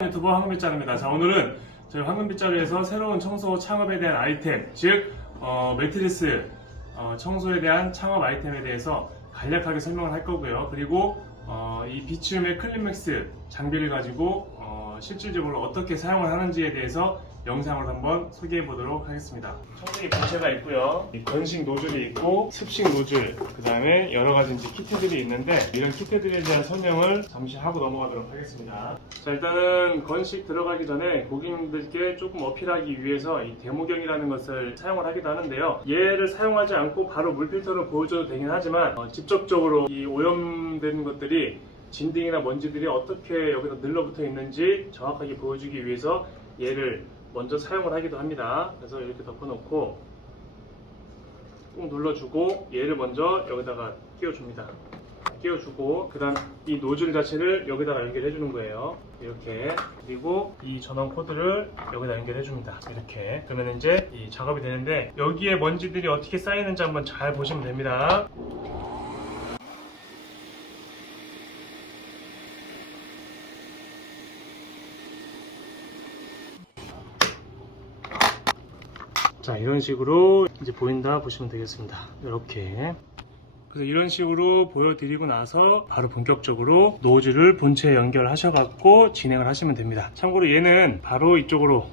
유튜버 황금빗자루입니다. 자, 오늘은 저희 황금빗자루에서 새로운 청소 창업에 대한 아이템, 즉 매트리스 청소에 대한 창업 아이템에 대해서 간략하게 설명을 할 거고요. 그리고 이 비치움의 클린맥스 장비를 가지고 실질적으로 어떻게 사용을 하는지에 대해서 영상을 한번 소개해 보도록 하겠습니다. 청소기 본체가 있고요. 건식 노즐이 있고 습식 노즐, 그 다음에 여러 가지 이제 키트들이 있는데 이런 키트들에 대한 설명을 잠시 하고 넘어가도록 하겠습니다. 자, 일단은 건식 들어가기 전에 고객님들께 조금 어필하기 위해서 이 데모경이라는 것을 사용을 하기도 하는데요. 얘를 사용하지 않고 바로 물필터로 보여줘도 되긴 하지만 직접적으로 이 오염된 것들이 진딩이나 먼지들이 어떻게 여기서 늘러붙어 있는지 정확하게 보여주기 위해서 얘를 먼저 사용을 하기도 합니다. 그래서 이렇게 덮어놓고 꾹 눌러주고 얘를 먼저 여기다가 끼워줍니다. 끼워주고 그 다음 이 노즐 자체를 여기다가 연결해 주는 거예요. 이렇게. 그리고 이 전원 코드를 여기다 연결해 줍니다. 이렇게. 그러면 이제 이 작업이 되는데 여기에 먼지들이 어떻게 쌓이는지 한번 잘 보시면 됩니다. 자, 이런 식으로 이제 보인다 보시면 되겠습니다. 이렇게. 그래서 이런 식으로 보여드리고 나서 바로 본격적으로 노즐을 본체에 연결하셔갖고 진행을 하시면 됩니다. 참고로 얘는 바로 이쪽으로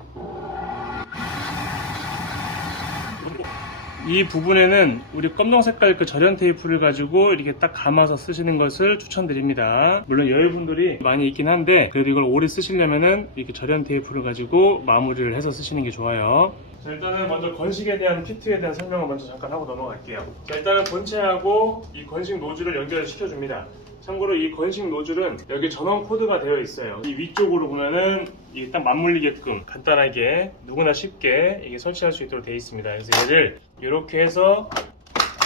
이 부분에는 우리 검정 색깔 그 절연 테이프를 가지고 이렇게 딱 감아서 쓰시는 것을 추천드립니다. 물론 여러분들이 많이 있긴 한데 그래도 이걸 오래 쓰시려면은 이렇게 절연 테이프를 가지고 마무리를 해서 쓰시는 게 좋아요. 자, 일단은 먼저 건식에 대한 키트에 대한 설명을 먼저 잠깐 하고 넘어갈게요. 자, 일단은 본체하고 이 건식 노즐을 연결을 시켜줍니다. 참고로 이 건식 노즐은 여기 전원 코드가 되어 있어요. 이 위쪽으로 보면은 이게 딱 맞물리게끔 간단하게 누구나 쉽게 이게 설치할 수 있도록 되어 있습니다. 그래서 얘를 이렇게 해서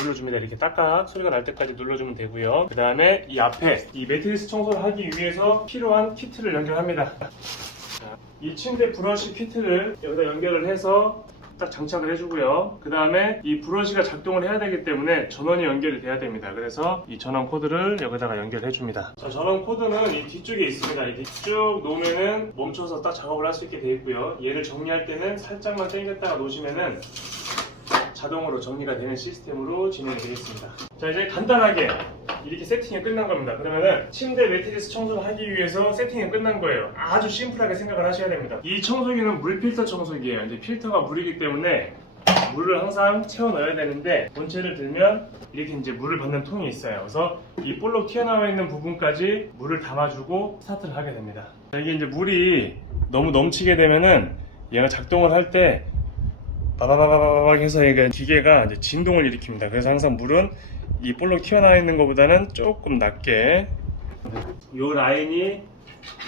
눌러줍니다. 이렇게 딱딱 소리가 날 때까지 눌러주면 되고요. 그 다음에 이 앞에 이 매트리스 청소를 하기 위해서 필요한 키트를 연결합니다. 이 침대 브러쉬 키트를 여기다 연결을 해서 딱 장착을 해주고요. 그 다음에 이 브러쉬가 작동을 해야 되기 때문에 전원이 연결이 돼야 됩니다. 그래서 이 전원 코드를 여기다가 연결해 줍니다. 자, 전원 코드는 이 뒤쪽에 있습니다. 이 뒤쪽 놓으면은 멈춰서 딱 작업을 할 수 있게 되어 있고요. 얘를 정리할 때는 살짝만 당겼다가 놓으시면은 자동으로 정리가 되는 시스템으로 진행이 되겠습니다. 자, 이제 간단하게 이렇게 세팅이 끝난 겁니다. 그러면은 침대 매트리스 청소를 하기 위해서 세팅이 끝난 거예요. 아주 심플하게 생각을 하셔야 됩니다. 이 청소기는 물 필터 청소기예요. 이제 필터가 물이기 때문에 물을 항상 채워 넣어야 되는데 본체를 들면 이렇게 이제 물을 받는 통이 있어요. 그래서 이 볼록 튀어나와 있는 부분까지 물을 담아주고 스타트를 하게 됩니다. 자, 이게 이제 물이 너무 넘치게 되면은 얘가 작동을 할 때 바바바바박 해서 기계가 이제 진동을 일으킵니다. 그래서 항상 물은 이 볼록 튀어나와 있는 것보다는 조금 낮게 이 라인이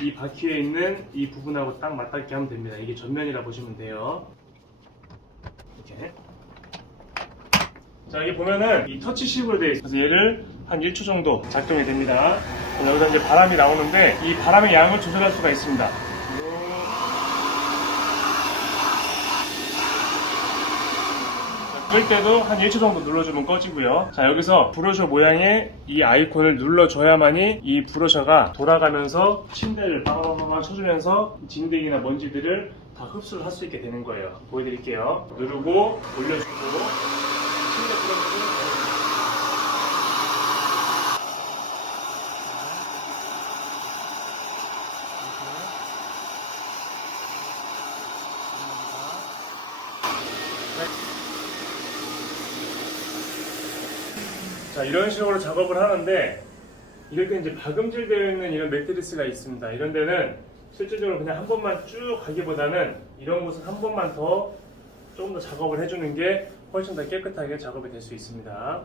이 바퀴에 있는 이 부분하고 딱 맞닿게 하면 됩니다. 이게 전면이라 보시면 돼요. 이렇게. 자, 여기 보면은 이 터치식으로 되어 있어요. 그래서 얘를 한 1초 정도 작동이 됩니다. 여기서 이제 바람이 나오는데 이 바람의 양을 조절할 수가 있습니다. 끌 때도 한 1초 정도 눌러주면 꺼지고요. 자, 여기서 브러셔 모양의 이 아이콘을 눌러줘야만이 이 브러셔가 돌아가면서 침대를 바바바바 쳐주면서 진드기나 먼지들을 다 흡수를 할 수 있게 되는 거예요. 보여드릴게요. 누르고 올려주고 침대 브러셔를 자, 이런 식으로 작업을 하는데 이렇게 이제 박음질 되어 있는 이런 매트리스가 있습니다. 이런 데는 실질적으로 그냥 한 번만 쭉 가기보다는 이런 곳은 한 번만 더 조금 더 작업을 해주는 게 훨씬 더 깨끗하게 작업이 될 수 있습니다.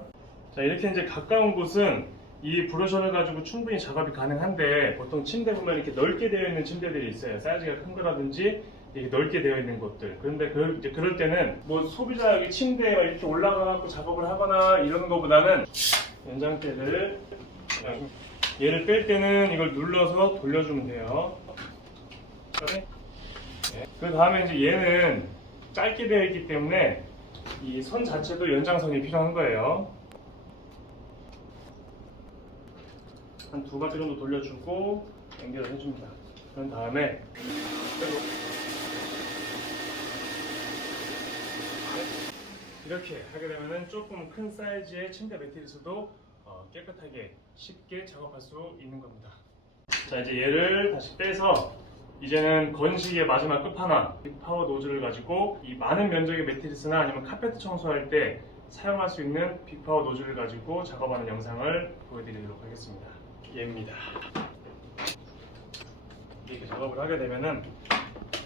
자, 이렇게 이제 가까운 곳은 이 브러셔를 가지고 충분히 작업이 가능한데 보통 침대 보면 이렇게 넓게 되어 있는 침대들이 있어요. 사이즈가 큰 거라든지 이렇게 넓게 되어 있는 곳들. 그런데 이제 그럴 때는 뭐 소비자 여기 침대에 이렇게 올라가고 작업을 하거나 이러는 것보다는 연장대를 얘를 뺄 때는 이걸 눌러서 돌려주면 돼요. 그 다음에 이제 얘는 짧게 되어 있기 때문에 이 선 자체도 연장선이 필요한 거예요. 한 2바퀴 정도 돌려주고 연결을 해줍니다. 그런 다음에 이렇게 하게 되면은 조금 큰 사이즈의 침대 매트리스도 깨끗하게 쉽게 작업할 수 있는 겁니다. 자, 이제 얘를 다시 빼서 이제는 건식의 마지막 끝판왕 빅파워 노즐을 가지고 이 많은 면적의 매트리스나 아니면 카페트 청소할 때 사용할 수 있는 빅파워 노즐을 가지고 작업하는 영상을 보여드리도록 하겠습니다. 얘입니다. 이렇게 작업을 하게 되면은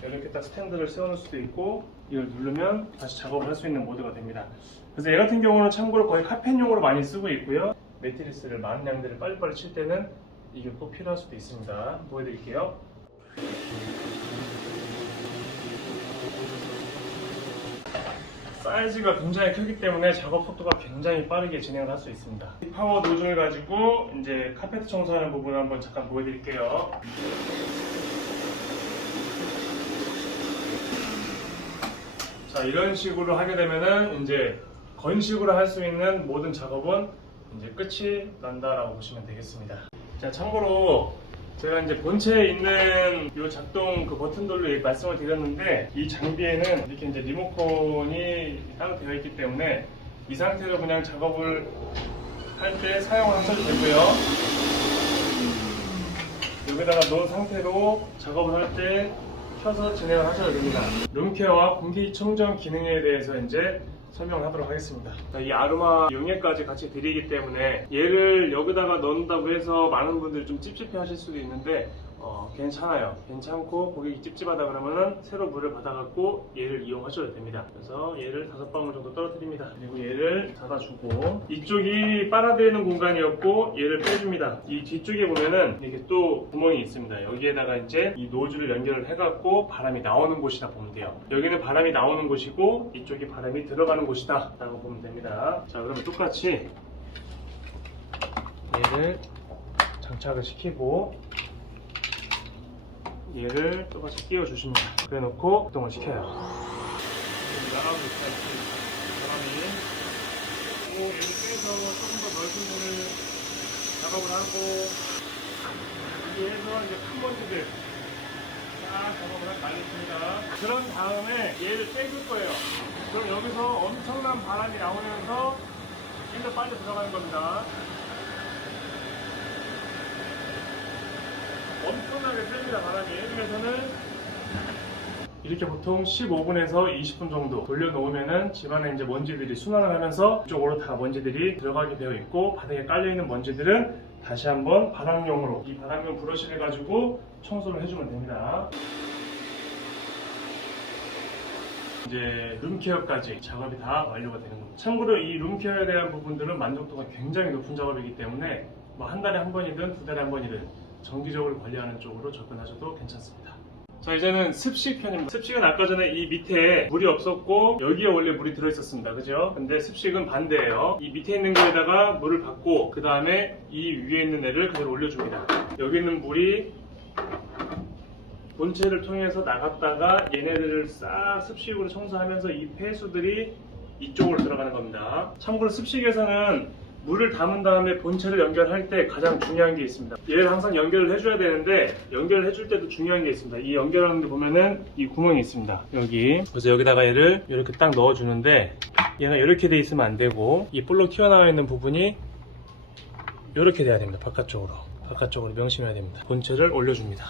이렇게 딱 스탠드를 세워놓을 수도 있고 이걸 누르면 다시 작업을 할 수 있는 모드가 됩니다. 그래서 얘 같은 경우는 참고로 거의 카펫용으로 많이 쓰고 있고요. 매트리스를 많은 양들을 빨리빨리 칠 때는 이게 꼭 필요할 수도 있습니다. 보여드릴게요. 사이즈가 굉장히 크기 때문에 작업 속도가 굉장히 빠르게 진행을 할 수 있습니다. 이 파워 노즐을 가지고 이제 카페트 청소하는 부분을 한번 잠깐 보여드릴게요. 자, 이런 식으로 하게 되면은 이제 건식으로 할 수 있는 모든 작업은 이제 끝이 난다라고 보시면 되겠습니다. 자, 참고로 제가 이제 본체에 있는 이 작동 그 버튼들로 말씀을 드렸는데 이 장비에는 이렇게 이제 리모컨이 따로 되어 있기 때문에 이 상태로 그냥 작업을 할 때 사용을 하셔도 되고요. 여기다가 놓은 상태로 작업을 할 때 켜서 진행을 하셔도 됩니다. 룸케어와 공기청정 기능에 대해서 이제 설명을 하도록 하겠습니다. 이 아로마 용액까지 같이 드리기 때문에 얘를 여기다가 넣는다고 해서 많은 분들이 좀 찝찝해 하실 수도 있는데 괜찮아요. 괜찮고 고객이 찝찝하다 그러면은 새로 물을 받아갖고 얘를 이용하셔도 됩니다. 그래서 얘를 5방울 정도 떨어뜨립니다. 그리고 얘를 닫아주고 이쪽이 빨아들이는 공간이었고 얘를 빼줍니다. 이 뒤쪽에 보면은 이렇게 또 구멍이 있습니다. 여기에다가 이제 이 노즐을 연결을 해갖고 바람이 나오는 곳이다 보면 돼요. 여기는 바람이 나오는 곳이고 이쪽이 바람이 들어가는 곳이다 라고 보면 됩니다. 자, 그러면 똑같이 얘를 장착을 시키고 얘를 똑같이 끼워주십니다. 그래 놓고 작동을 시켜요. 나가고 있어요. 바람이. 그리고 얘를 빼서 조금 더 넓은 데를 작업을 하고 여기에서 이제 큰 먼지들 딱 작업을 날리십니다. 그런 다음에 얘를 빼줄 거예요. 그럼 여기서 엄청난 바람이 나오면서 힘도 빨리 들어가는 겁니다. 엄청나게 셉니다, 바람이. 그래서는 이렇게 보통 15분에서 20분 정도 돌려놓으면은 집안에 이제 먼지들이 순환을 하면서 이쪽으로 다 먼지들이 들어가게 되어 있고 바닥에 깔려있는 먼지들은 다시 한번 바닥용으로 이 바닥용 브러쉬를 가지고 청소를 해주면 됩니다. 이제 룸케어까지 작업이 다 완료가 되는 겁니다. 참고로 이 룸케어에 대한 부분들은 만족도가 굉장히 높은 작업이기 때문에 뭐 한 달에 한 번이든 두 달에 한 번이든 정기적으로 관리하는 쪽으로 접근하셔도 괜찮습니다. 자, 이제는 습식 편입니다. 습식은 아까 전에 이 밑에 물이 없었고 여기에 원래 물이 들어있었습니다. 그죠? 근데 습식은 반대예요. 이 밑에 있는 거에다가 물을 받고 그 다음에 이 위에 있는 애를 그대로 올려줍니다. 여기 있는 물이 본체를 통해서 나갔다가 얘네들을 싹 습식으로 청소하면서 이 폐수들이 이쪽으로 들어가는 겁니다. 참고로 습식에서는 물을 담은 다음에 본체를 연결할 때 가장 중요한 게 있습니다. 얘를 항상 연결을 해줘야 되는데 연결을 해줄 때도 중요한 게 있습니다. 이 연결하는 데 보면은 이 구멍이 있습니다. 여기. 그래서 여기다가 얘를 이렇게 딱 넣어주는데 얘가 이렇게 돼 있으면 안 되고 이 볼록 튀어나와 있는 부분이 이렇게 돼야 됩니다. 바깥쪽으로 명심해야 됩니다. 본체를 올려줍니다.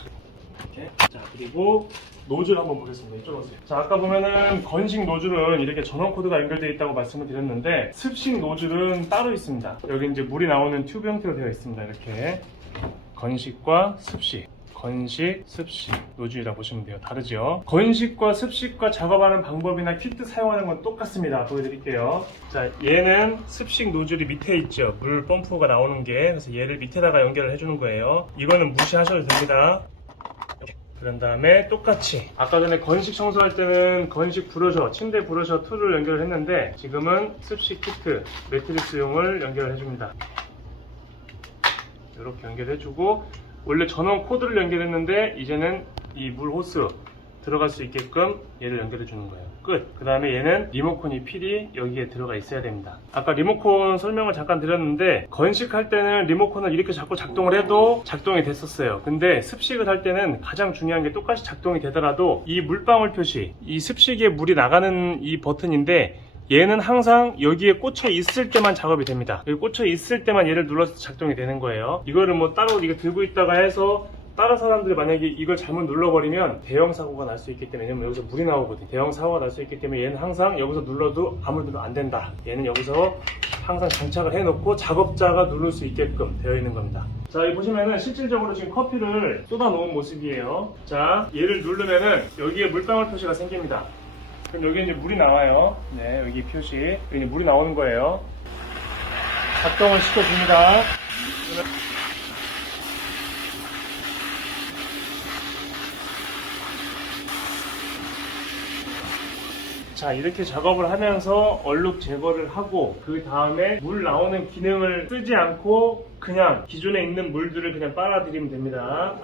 이렇게. 자, 그리고 노즐 한번 보겠습니다. 이쪽으로 오세요. 자, 아까 보면은 건식 노즐은 이렇게 전원 코드가 연결되어 있다고 말씀을 드렸는데 습식 노즐은 따로 있습니다. 여기 이제 물이 나오는 튜브 형태로 되어 있습니다. 이렇게 건식과 습식, 건식, 습식 노즐이라고 보시면 돼요. 다르죠? 건식과 습식과 작업하는 방법이나 키트 사용하는 건 똑같습니다. 보여드릴게요. 자, 얘는 습식 노즐이 밑에 있죠. 물 펌프가 나오는 게. 그래서 얘를 밑에다가 연결을 해주는 거예요. 이거는 무시하셔도 됩니다. 그런 다음에 똑같이 아까 전에 건식 청소할 때는 건식 브러셔, 침대 브러셔 2를 연결을 했는데 지금은 습식 키트, 매트리스용을 연결을 해줍니다. 이렇게 연결해주고 원래 전원 코드를 연결했는데 이제는 이 물 호스 들어갈 수 있게끔 얘를 연결해 주는 거예요. 끝. 그 다음에 얘는 리모컨이 필히 여기에 들어가 있어야 됩니다. 아까 리모컨 설명을 잠깐 드렸는데 건식할 때는 리모컨을 이렇게 자꾸 작동을 해도 작동이 됐었어요. 근데 습식을 할 때는 가장 중요한 게 똑같이 작동이 되더라도 이 물방울 표시, 이 습식에 물이 나가는 이 버튼인데 얘는 항상 여기에 꽂혀 있을 때만 작업이 됩니다. 여기 꽂혀 있을 때만 얘를 눌러서 작동이 되는 거예요. 이거를 뭐 따로 이거 들고 있다가 해서 다른 사람들이 만약에 이걸 잘못 눌러버리면 대형 사고가 날 수 있기 때문에, 왜냐면 여기서 물이 나오거든요. 대형 사고가 날 수 있기 때문에 얘는 항상 여기서 눌러도 아무리 눌러도 안 된다. 얘는 여기서 항상 장착을 해놓고 작업자가 누를 수 있게끔 되어 있는 겁니다. 자, 여기 보시면은 실질적으로 지금 커피를 쏟아 놓은 모습이에요. 자, 얘를 누르면은 여기에 물방울 표시가 생깁니다. 그럼 여기 이제 물이 나와요. 네, 여기 표시. 여기 물이 나오는 거예요. 작동을 시켜줍니다. 자, 이렇게 작업을 하면서 얼룩 제거를 하고 그 다음에 물 나오는 기능을 쓰지 않고 그냥 기존에 있는 물들을 그냥 빨아들이면 됩니다.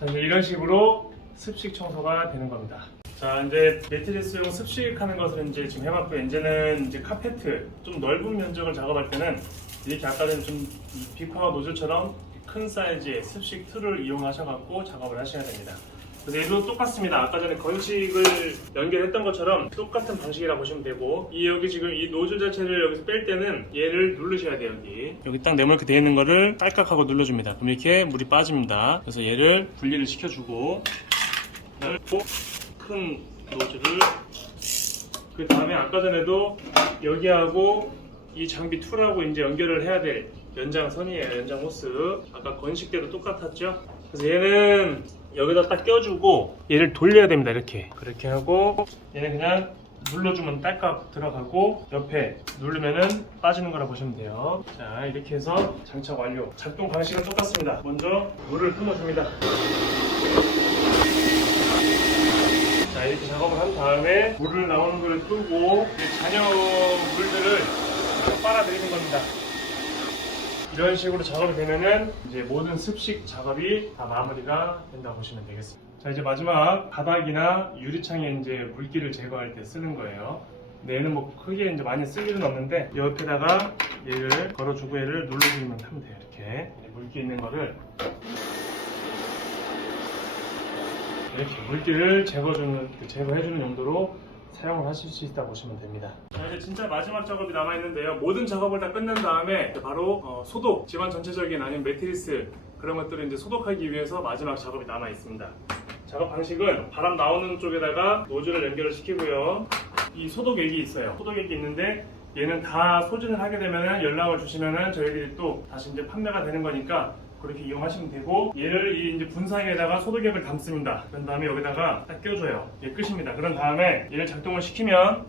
자, 이제 이런 식으로 습식 청소가 되는 겁니다. 자, 이제 매트리스용 습식하는 것을 이제 지금 해봤고요. 이제는 이제 카페트 좀 넓은 면적을 작업할 때는 이렇게 아까 전에 좀 비커 노즐처럼 큰 사이즈의 습식 툴을 이용하셔갖고 작업을 하셔야 됩니다. 그래서 얘도 똑같습니다. 아까 전에 건식을 연결했던 것처럼 똑같은 방식이라 보시면 되고, 여기 지금 이 노즐 자체를 여기서 뺄 때는 얘를 누르셔야 돼요. 여기 딱 네모나게 되어 있는 거를 딸깍하고 눌러줍니다. 그럼 이렇게 물이 빠집니다. 그래서 얘를 분리를 시켜주고, 큰 노즐을, 그 다음에 아까 전에도 여기하고 이 장비 툴하고 이제 연결을 해야 될 연장선이에요. 연장 호스. 아까 건식 때도 똑같았죠? 그래서 얘는 여기다 딱 껴주고 얘를 돌려야 됩니다. 그렇게 하고 얘는 그냥 눌러주면 딸깍 들어가고 옆에 누르면은 빠지는 거라 보시면 돼요. 자, 이렇게 해서 장착 완료. 작동 방식은 똑같습니다. 먼저 물을 품어줍니다. 자, 이렇게 작업을 한 다음에 물을 나오는 거를 끄고 잔여 물들을 빨아들이는 겁니다. 이런 식으로 작업이 되면은 이제 모든 습식 작업이 다 마무리가 된다고 보시면 되겠습니다. 자, 이제 마지막 바닥이나 유리창에 이제 물기를 제거할 때 쓰는 거예요. 근데 얘는 뭐 크게 이제 많이 쓸 일은 없는데 옆에다가 얘를 걸어주고 얘를 눌러주기만 하면 돼요. 이렇게 물기 있는 거를 이렇게 물기를 제거해주는 용도로 사용을 하실 수 있다 보시면 됩니다. 자, 이제 진짜 마지막 작업이 남아있는데요. 모든 작업을 다 끝낸 다음에 바로 소독, 집안 전체적인 아니면 매트리스 그런 것들을 이제 소독하기 위해서 마지막 작업이 남아있습니다. 작업 방식은 바람 나오는 쪽에다가 노즐을 연결을 시키고요. 이 소독액이 있어요. 소독액이 있는데 얘는 다 소진을 하게 되면 연락을 주시면은 저희들이 또 다시 이제 판매가 되는 거니까 그렇게 이용하시면 되고, 얘를 이 이제 분사기에다가 소독액을 담습니다. 그런 다음에 여기다가 딱 껴줘요. 얘 끝입니다. 그런 다음에 얘를 작동을 시키면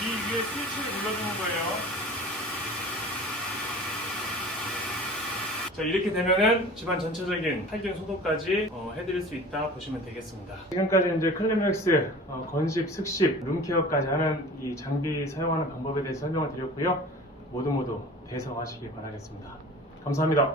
이 위에 스위치를 눌러주는 거예요. 자, 이렇게 되면은 집안 전체적인 살균 소독까지 해드릴 수 있다 보시면 되겠습니다. 지금까지 이제 클램맥스 건식, 습식, 룸케어까지 하는 이 장비 사용하는 방법에 대해서 설명을 드렸고요. 모두 대성하시길 바라겠습니다. 감사합니다.